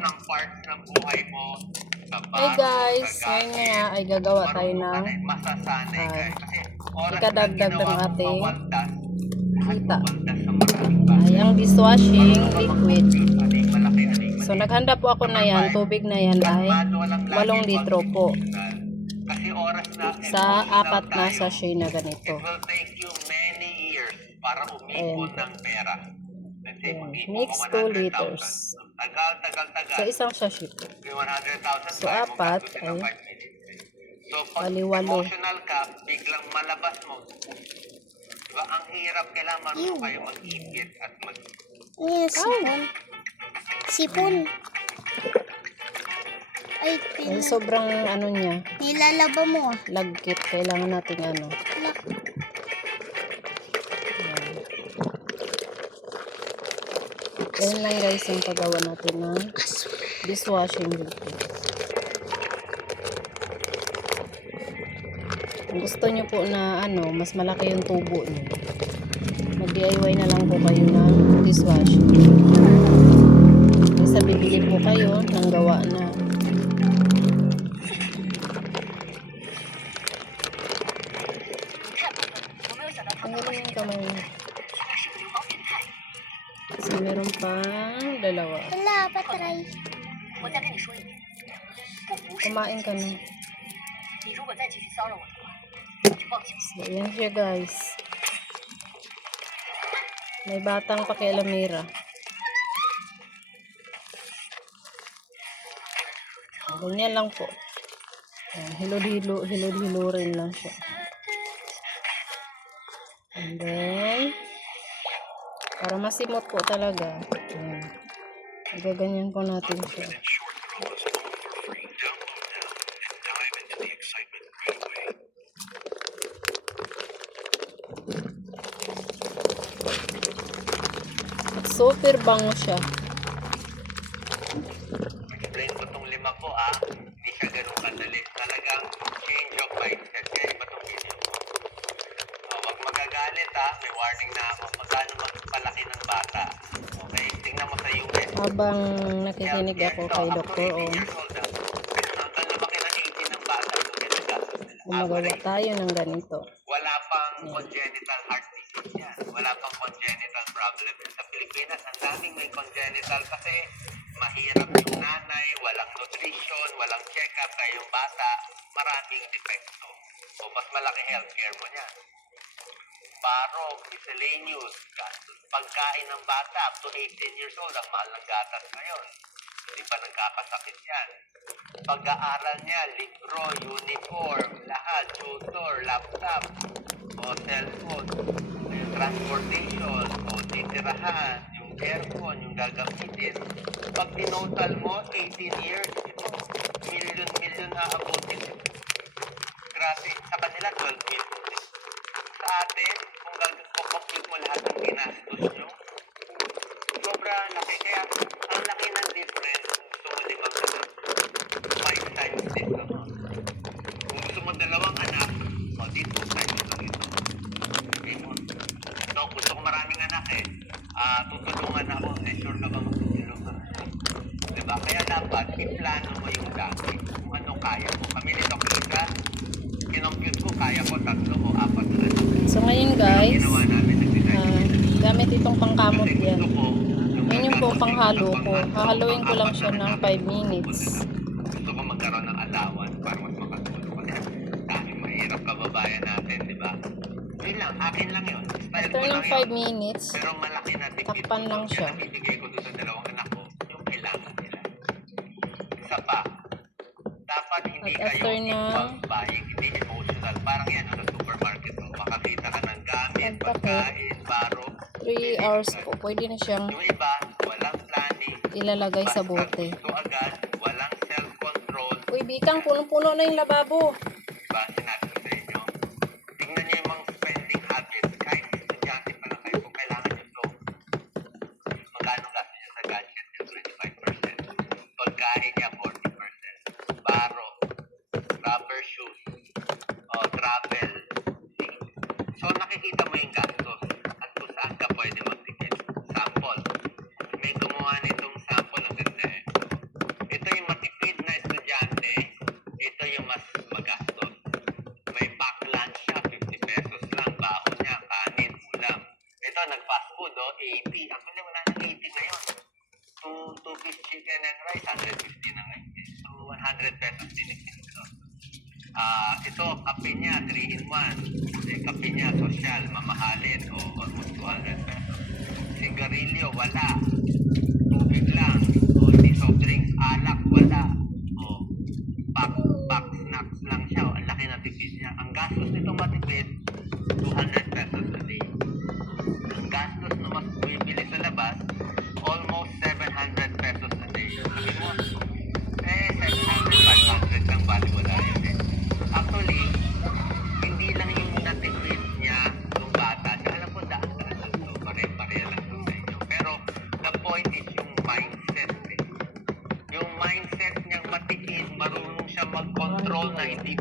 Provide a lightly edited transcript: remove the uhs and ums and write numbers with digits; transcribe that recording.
ng parts ng buhay mo sa Hey guys, ngayon nga ay gagawa tayo ng masasanay ka. Kasi oras ikadagdag ng ating mawaldas, kita. waldas sa maraming Ay, ang dishwashing liquid. aning malaki, aning So, naghanda po ako na yan. Tubig na yan ay 8 litro po. kasi oras na Sa emotional 4 na tayo. sachet na ganito. It will take you many years para umipon ng pera. Let's say, mag-ipon Mix ka 2 100,000. liters. Tagal. Sa isang sachet. Yung 100,000 So, 4 ay so, pag baliwalo. emotional ka, biglang malabas mo. Diba, ang hirap, kailangan marunong kayo mag-ipit at mag... Yes, sipon. Ay, Ay, sobrang ano niya, nilalaba mo ah. lagkit. Kailangan nating ano. Ayan lang guys yung paggawa natin ng dishwashing liquid. Kung gusto nyo po na ano, mas malaki yung tubo nyo, mag-DIY na lang po kayo ng dishwashing. Basta bibili po kayo ng gawa na. Ang galing yung kamay niya. So, meron pang dalawa. Wala, patry. Kumain ka na. So, yan siya guys. May batang pakialamera. Ganyan lang po. Hilod-hilo rin lang siya. And then, para masimot po talaga. Ayan. Gaganyan po natin siya. At super bango siya. Explain ko itong 5 ko hindi siya ganun kadali. Talagang change of mindset. Kaya iba itong video. Wag magagalit may warning na ako. Magkano magpalaki ng bata. Okay, tingnan mo sa US. Habang nakikinig ako kay Dr. Ong, gumagawa tayo ng ganito. Wala pang congenital heart disease yan. Wala pang congenital problem. Sa Pilipinas, ang daming may congenital kasi mahirap yung nanay, walang nutrition, walang check-up, kaya yung bata, maraming depekto. So, mas malaki healthcare mo niyan. Barok, miscellaneous, pagkain ng bata, up to 18 years old, ang mahal ng gatas ngayon. Hindi pa nagkakasakit yan. Pag-aaral niya, libro, uniform, lahat, tutor, laptop, o cellphone, yung transportation, o titirahan, yung aircon, yung gagamitin. Pag tinotal mo, 18 years, ito, million na abutin. Grabe, sa kanila, 12 million. Sa atin, kung compute mo lahat ng ginastos nyo, sobrang laki. Kaya, ang laki ng difference kung gusto mo 5 anak, 5 times this mo. Kung gusto mo 2 anak, dito 2 times ito. Okay mo? So, gusto ko maraming anak tutulungan ako. Sure ka ba magtutulungan? Diba? Kaya dapat, iplano mo yung dami. Kung ano kaya mo. Kami nito, Kisa, kinompute ko, kaya ko 3 o 4 na anak. So ngayon guys, gamit itong pangkamot yan. Yun yung po panghalo ko. Hahaluin ko lang siya ng 5 minutes. Gusto ko magkaroon ng alawan para mas makatulong. Kasi dahil mahirap kababayan natin, di ba? Yun lang, akin lang yun. After ng 5 minutes, pero malaki na tipid. takpan lang siya. Kaya nabibigay ko doon sa 2 anak ko, yung kailangan nila. Isa pa, dapat hindi at after kayo na buying, hindi emotional. Parang yan, sa supermarket, makakita ka ng gamit, pagkain, baro. 3 hours po, pwede na siyang Yung iba, walang planning. ilalagay sa bote. Gusto agad, walang self-control. Uy, Bikang, punong-puno na yung lababo. Diba, sinabi ko sa inyo, tingnan niyo yung mga spending habits. Kahit estudyante pa lang kayo, kung kailangan niyo ito, magkano gasto niyo sa gadget niya? 25%. Pagkain niya, 40%. Baro, rubber shoes, travel. So, nakikita mo yung gastos at kung saan ka pwede magtikit. Sample. May gumawa nitong sample, ang ganda chicken and rice, 150 na ngayon. So, 100 pesos din ito. Ito, kape niya, 3-in-1. Kape niya, social, mamahalin, o almost 200 pesos. Sigarilyo, wala. Tubig lang. O, hindi soft drinks. Alak, wala. O, pack snacks lang siya. O, ang laki na tipid niya. Ang gastos nito matipid, 200 pesos a day. Ang gastos na mas bumibili sa labas, almost 700 pesos a day. Sabi mo, 700, 500 lang, bali wala yun eh. Actually, hindi lang yung natipid niya nung bata. Siya alam ko, daan-daan lang to. Pare-pareha lang to sa inyo. Pero, the point is yung mindset eh. Yung mindset niyang matipid, marunong siya mag-control na hindi